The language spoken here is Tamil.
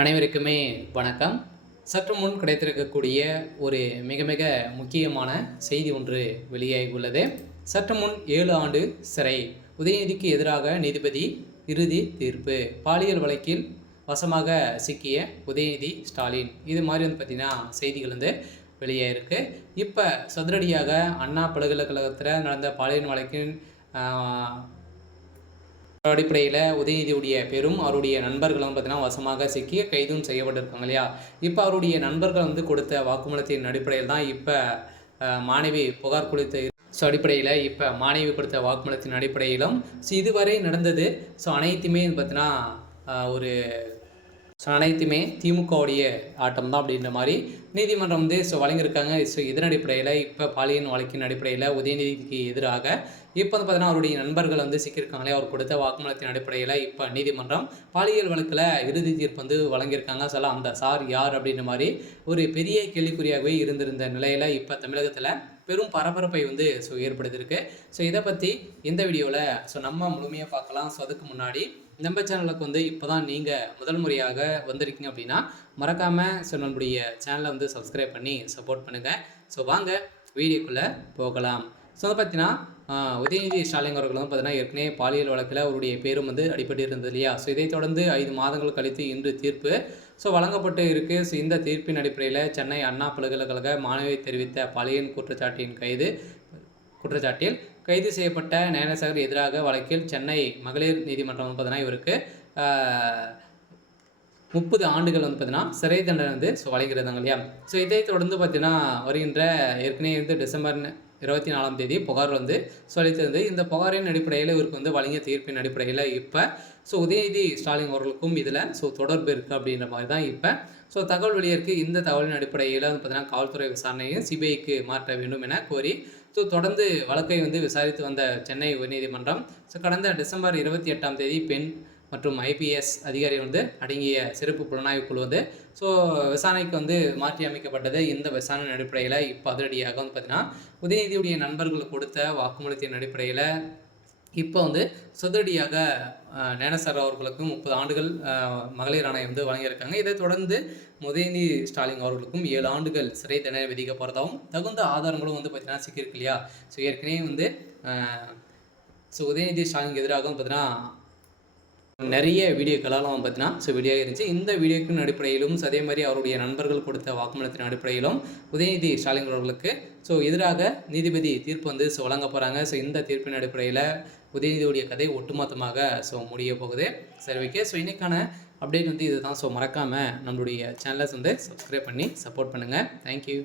அனைவருக்குமே வணக்கம். சற்று முன் கிடைத்திருக்கக்கூடிய ஒரு மிக மிக முக்கியமான செய்தி ஒன்று வெளியாகி உள்ளது. சற்று முன் 7 ஆண்டு சிறை, உதயநிதிக்கு எதிராக நீதிபதி இறுதி தீர்ப்பு, பாலியல் வழக்கில் வசமாக சிக்கிய உதயநிதி ஸ்டாலின், இது மாதிரி பார்த்திங்கன்னா செய்திகள் வெளியாகிருக்கு. இப்போ சதுரடியாக அண்ணா பல்கலைக்கழகத்தில் நடந்த பாலியல் வழக்கின் அடிப்படையில் உதயநிதியுடைய பெரும் அவருடைய நண்பர்களும் பார்த்தீங்கன்னா வசமாக சிக்கி கைதும் செய்யப்பட்டிருக்காங்க இல்லையா. இப்போ அவருடைய நண்பர்கள் கொடுத்த வாக்குமூலத்தின் அடிப்படையில் தான் இப்போ மாணவி புகார் கொடுத்த அடிப்படையில் இப்போ மாணவி கொடுத்த வாக்குமூலத்தின் அடிப்படையிலும் இதுவரை நடந்தது அனைத்துமே பார்த்தீங்கன்னா ஒரு அனைத்துமே திமுகவுடைய ஆட்டம் தான் அப்படின்ற மாதிரி நீதிமன்றம் வழங்கியிருக்காங்க. இதன் அடிப்படையில் இப்போ பாலியல் வழக்கின் அடிப்படையில் உதயநிதிக்கு எதிராக இப்போ பார்த்தீங்கன்னா அவருடைய நண்பர்கள் சிக்கியிருக்காங்களே, அவர் கொடுத்த வாக்குமூலத்தின் அடிப்படையில் இப்போ நீதிமன்றம் பாலியல் வழக்கில் இறுதி தீர்ப்பு வழங்கியிருக்காங்க. அந்த சார் யார் அப்படின்ற மாதிரி ஒரு பெரிய கேள்விக்குறியாகவே இருந்திருந்த நிலையில் இப்போ தமிழகத்தில் பெரும் பரபரப்பை ஏற்படுத்தியிருக்கு. இதை பற்றி இந்த வீடியோவில் நம்ம முழுமையாக பார்க்கலாம். அதுக்கு முன்னாடி நம்ம சேனலுக்கு இப்போ தான் நீங்கள் முதல் முறையாக வந்திருக்கீங்க அப்படின்னா மறக்காமல் நம்மளுடைய சேனலை சப்ஸ்கிரைப் பண்ணி சப்போர்ட் பண்ணுங்கள். வாங்க வீடியோக்குள்ளே போகலாம். பார்த்தீங்கன்னா உதயநிதி ஸ்டாலின் அவர்களும் பார்த்தீங்கன்னா ஏற்கனவே பாலியல் வழக்கில் அவருடைய பேரும் அடிபட்டு இருந்தது இல்லையா. இதை தொடர்ந்து 5 மாதங்கள் கழித்து இன்று தீர்ப்பு வழங்கப்பட்டு இருக்குது. இந்த தீர்ப்பின் அடிப்படையில் சென்னை அண்ணா பல்கலைக்கழக மாணவி தெரிவித்த பாலியல் குற்றச்சாட்டில் கைது செய்யப்பட்ட ஞானசேகர் எதிராக வழக்கில் சென்னை மகளிர் நீதிமன்றம் பார்த்தீங்கன்னா இவருக்கு 30 ஆண்டுகள் பார்த்தீங்கன்னா சிறை தண்டனை வழங்கிறதாங்க இல்லையா. இதை தொடர்ந்து பார்த்தீங்கன்னா வருகின்ற ஏற்கனவே டிசம்பர் 24ஆம் தேதி புகார் சொல்லித்திருந்து இந்த புகாரின் அடிப்படையில் இவருக்கு வழங்கிய தீர்ப்பின் அடிப்படையில் இப்போ உதயநிதி ஸ்டாலின் அவர்களுக்கும் இதில் தொடர்பு இருக்குது அப்படின்ற மாதிரி தான் இப்போ தகவல் வெளியிருக்கு. இந்த தகவலின் அடிப்படையில் பார்த்தீங்கன்னா காவல்துறை விசாரணையை சிபிஐக்கு மாற்ற வேண்டும் என கோரி தொடர்ந்து வழக்கை விசாரித்து வந்த சென்னை உயர்நீதிமன்றம் கடந்த டிசம்பர் 28ஆம் தேதி பெண் மற்றும் ஐபிஎஸ் அதிகாரி அடங்கிய சிறப்பு புலனாய்வு குழு விசாரணைக்கு மாற்றி அமைக்கப்பட்டது. இந்த விசாரணை அடிப்படையில் இப்போ அதிரடியாக பார்த்தீங்கன்னா உதயநிதியுடைய நண்பர்கள் கொடுத்த வாக்குமூலத்தின் அடிப்படையில் இப்போ சதுரடியாக ஞானசேகர் அவர்களுக்கும் 30 ஆண்டுகள் மகளிர் ஆணையம் வழங்கியிருக்காங்க. இதை தொடர்ந்து உதயநிதி ஸ்டாலின் அவர்களுக்கும் 7 ஆண்டுகள் சிறை தண்டனை விதிக்க போகிறதாகவும் தகுந்த ஆதாரங்களும் பார்த்தீங்கன்னா சிக்கியிருக்கு இல்லையா. ஏற்கனவே உதயநிதி ஸ்டாலினுக்கு எதிராகவும் பார்த்தீங்கன்னா நிறைய வீடியோக்களாலும் பார்த்தீங்கன்னா வெளியாக இருந்துச்சு. இந்த வீடியோக்கின் அடிப்படையிலும் அதே மாதிரி அவருடைய நண்பர்கள் கொடுத்த வாக்குமூலத்தின் அடிப்படையிலும் உதயநிதி ஸ்டாலின் அவர்களுக்கு எதிராக நீதிபதி தீர்ப்பு வழங்க போகிறாங்க. இந்த தீர்ப்பின் அடிப்படையில் உதயநிதியுடைய கதை ஒட்டுமொத்தமாக முடிய போகுது. ஓகே. இன்னைக்கான அப்டேட் இதுதான். மறக்காமல் நம்மளுடைய சேனலை சப்ஸ்கிரைப் பண்ணி சப்போர்ட் பண்ணுங்கள். தேங்க்யூ.